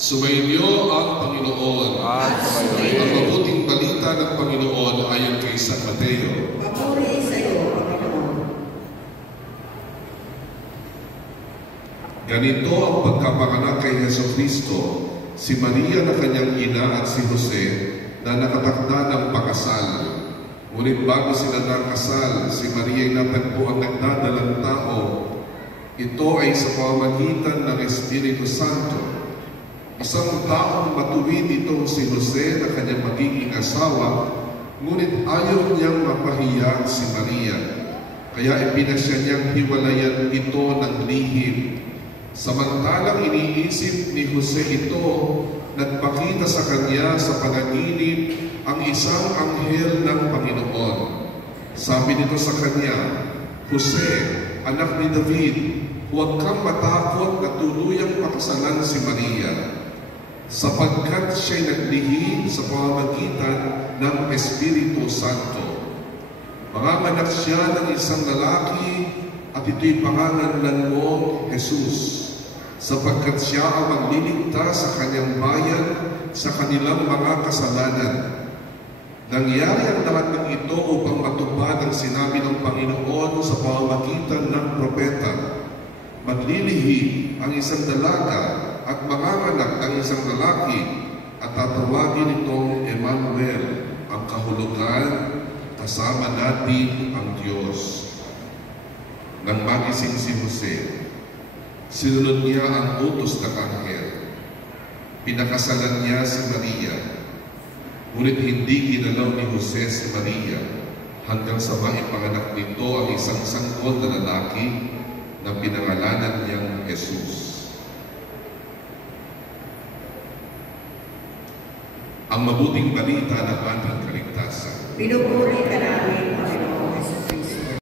Sumainyo ang Panginoon at ang mabuting balita ng Panginoon ayon kay San Mateo. Papuri sa iyo, Panginoon. Ganito ang pagkapanganak kay Jesucristo, si Maria na kanyang ina at si Jose na nakatakda ng pakasal. Ngunit bago sila nakasal, si Maria ay natagpo ang nagdadalang tao. Ito ay sa pamamagitan ng Espiritu Santo. Isang taong matuwid itong si Jose na kanyang magiging asawa, ngunit ayaw niyang mapahiya si Maria. Kaya ipinasya niyang hiwalayan ito ng lihim. Samantalang iniisip ni Jose ito, nagpakita sa kanya sa panaginip ang isang anghel ng Panginoon. Sabi nito sa kanya, Jose, anak ni David, huwag kang matakot na tuluyang pakasalan si Maria, sapagkat siya'y naglihim sa pamamagitan ng Espiritu Santo. Manganganak siya ng isang lalaki at ito'y pangangalan mo, Jesus, sapagkat siya ang magliligtas sa kanyang bayan sa kanilang mga kasalanan. Nangyari ang lahat ng ito upang matupad ang sinabi ng Panginoon sa pamamagitan ng propeta. Maglilihim ang isang dalaga at manganganak ang isang lalaki at tatawagin itong Emmanuel, ang kahulugan, kasama natin ang Diyos. Nang magising si Jose, sinunod niya ang utos ng anghel. Pinakasalan niya si Maria, ngunit hindi ginalaw ni Jose si Maria hanggang sa maipanganak nito ang isang sanggol na lalaki na pinangalanan niyang Jesus. Ang mabuting balita ng ating kaligtasan. Pinupuri ka